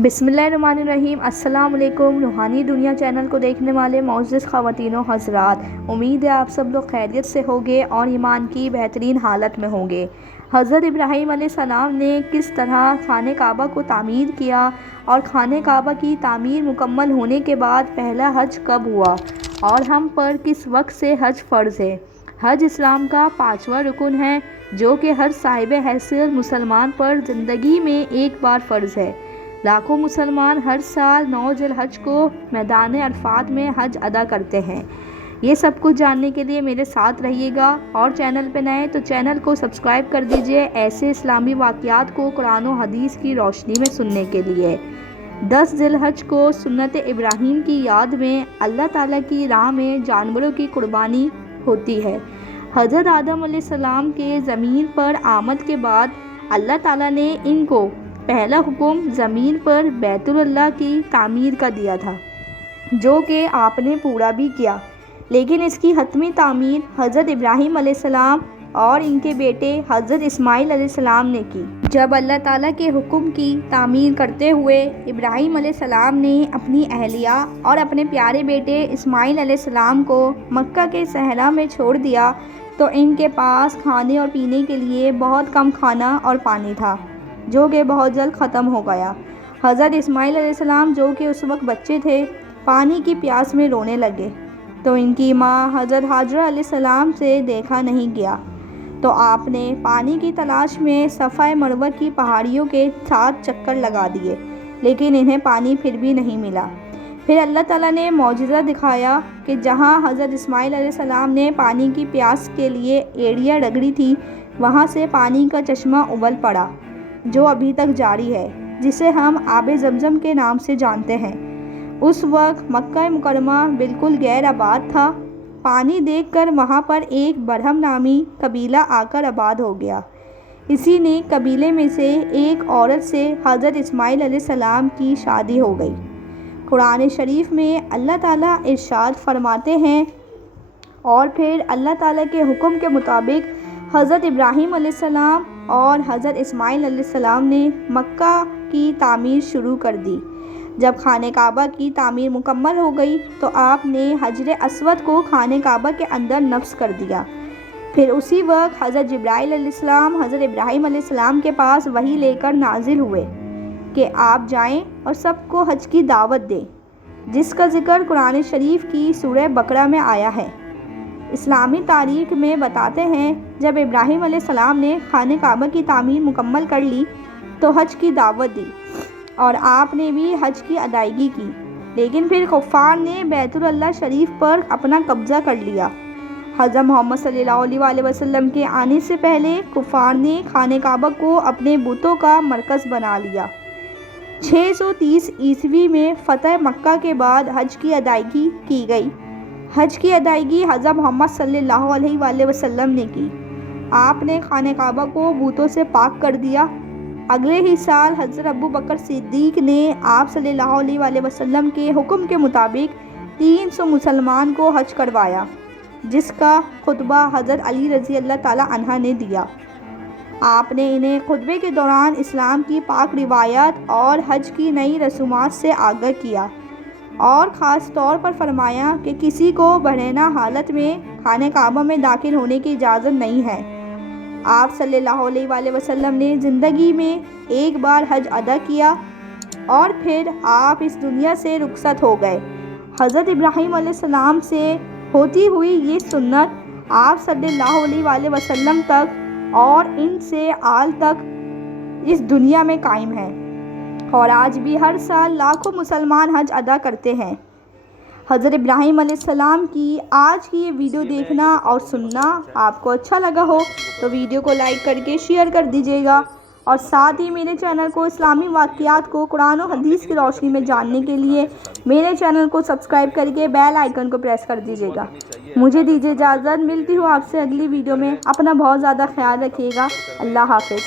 बिस्मिल्लाहिर्रहमानिर्रहीम। अस्सलाम वालेकुम। रूहानी दुनिया चैनल को देखने वाले मोअज़्ज़ज़ ख़वातीन व हज़रात, उम्मीद है आप सब लोग खैरियत से होंगे और ईमान की बेहतरीन हालत में होंगे। हज़रत इब्राहीम अलैहिस्सलाम ने किस तरह खाने काबा को तामीर किया और खाने काबा की तामीर मुकम्मल होने के बाद पहला हज कब हुआ और हम पर किस वक्त से हज फ़र्ज़ है। हज इस्लाम का 5वां रुकन है जो कि हर साहिब हैसियत मुसलमान पर ज़िंदगी में एक बार फ़र्ज़ है। लाखों मुसलमान हर साल 9 ज़िलहज को मैदान अरफात में हज अदा करते हैं। ये सब कुछ जानने के लिए मेरे साथ रहिएगा और चैनल पे नए तो चैनल को सब्सक्राइब कर दीजिए ऐसे इस्लामी वाक़यात को कुरान और हदीस की रोशनी में सुनने के लिए। 10 ज़िलहज को सुन्नत इब्राहीम की याद में अल्लाह ताला की राह में जानवरों की कुर्बानी होती है। हज़रत आदम अलैहिस्सलाम के ज़मीन पर आमद के बाद अल्लाह ताला ने इनको पहला हुक्म ज़मीन पर बैतुल्लाह की तामीर का दिया था, जो कि आपने पूरा भी किया, लेकिन इसकी हतमी तामीर हज़रत इब्राहीम अलैहिस्सलाम और इनके बेटे हज़रत इस्माइल अलैहिस्सलाम ने की। जब अल्लाह ताला के हुक्म की तामीर करते हुए इब्राहीम अलैहिस्सलाम ने अपनी अहलिया और अपने प्यारे बेटे इस्माइल अलैहिस्सलाम को मक्का के सहरा में छोड़ दिया तो इनके पास खाने और पीने के लिए बहुत कम खाना और पानी था, जो कि बहुत जल्द ख़त्म हो गया। हज़रत इस्माइल अलैहिस्सलाम जो कि उस वक्त बच्चे थे, पानी की प्यास में रोने लगे तो इनकी माँ हज़रत हाजरा अलैहिस्सलाम से देखा नहीं गया, तो आपने पानी की तलाश में सफ़ा मरवा की पहाड़ियों के 7 चक्कर लगा दिए, लेकिन इन्हें पानी फिर भी नहीं मिला। फिर अल्लाह ताला ने मौजिज़ा दिखाया कि जहाँ हज़रत इस्माइल अलैहिस्सलाम ने पानी की प्यास के लिए एड़ियाँ रगड़ी थी, वहाँ से पानी का चश्मा उबल पड़ा जो अभी तक जारी है, जिसे हम आबे ज़मज़म के नाम से जानते हैं। उस वक्त मक्का मुकरमा बिल्कुल गैर आबाद था। पानी देखकर वहाँ पर एक बरहम नामी कबीला आकर आबाद हो गया। इसी ने कबीले में से एक औरत से हज़रत इस्माइल अलैहिस्सलाम की शादी हो गई। कुरान शरीफ में अल्लाह ताला इरशाद फरमाते हैं, और फिर अल्लाह ताला के हुक्म के मुताबिक हज़रत इब्राहीम अलैहिस्सलाम और हज़रत इस्माइल अलैहिस्सलाम ने मक्का की तामीर शुरू कर दी। जब खाने काबा की तामीर मुकम्मल हो गई तो आपने हजर अस्वद को खाने काबा के अंदर नफ्स कर दिया। फिर उसी वक्त हज़रत जिब्राइल अलैहिस्सलाम हज़रत इब्राहीम अलैहिस्सलाम के पास वही लेकर नाजिल हुए कि आप जाएं और सबको हज की दावत दें, जिसका ज़िक्र कुरान शरीफ की सूरह बकरा में आया है। इस्लामी तारीख़ में बताते हैं, जब इब्राहीम अलैहिस्सलाम ने खाने काबा की तामीर मुकम्मल कर ली तो हज की दावत दी और आपने भी हज की अदायगी की, लेकिन फिर कुफ़ार ने बैतुल्लाह शरीफ पर अपना कब्ज़ा कर लिया। हज़रत मोहम्मद सल्लल्लाहु अलैहि वसल्लम के आने से पहले कुफ़ार ने खाने काबा को अपने बुतों का मरकज़ बना लिया। 630 ईस्वी में फ़तह मक्का के बाद हज की अदायगी की गई। हज की अदायगी हज़रत मोहम्मद सल्लल्लाहु अलैहि वसल्लम ने की। आपने खाने काबा को बूतों से पाक कर दिया। अगले ही साल हज़रत अबू बकर सिद्दीक़ ने आप सल्लल्लाहु अलैहि वसल्लम के हुक्म के मुताबिक 300 मुसलमान को हज करवाया, जिसका खुतबा हज़रत अली रज़ी अल्लाह ताला अन्हा ने दिया। आपने इन्हें खुतबे के दौरान इस्लाम की पाक रिवायात और हज की नई रसूमात से आगाह किया और ख़ास तौर पर फरमाया कि किसी को बहरीना हालत में खाने काबा में दाखिल होने की इजाज़त नहीं है। आप सल्लल्लाहु अलैहि वसल्लम ने ज़िंदगी में एक बार हज अदा किया और फिर आप इस दुनिया से रुखसत हो गए। हज़रत इब्राहीम अलैहिस्सलाम से होती हुई ये सुन्नत आप सल्लल्लाहु अलैहि वसल्लम तक और इनसे आल तक इस दुनिया में कायम है और आज भी हर साल लाखों मुसलमान हज अदा करते हैं। हज़रत इब्राहीम अलैहिस्सलाम की आज की ये वीडियो देखना और सुनना आपको अच्छा लगा हो तो वीडियो को लाइक करके शेयर कर दीजिएगा और साथ ही मेरे चैनल को इस्लामी वाक़यात को कुरान और हदीस की रोशनी में जानने के लिए मेरे चैनल को सब्सक्राइब करके बेल आइकन को प्रेस कर दीजिएगा। मुझे दीजिए इजाज़त, मिलती हूँ आपसे अगली वीडियो में। अपना बहुत ज़्यादा ख्याल रखिएगा। अल्लाह हाफ़िज़।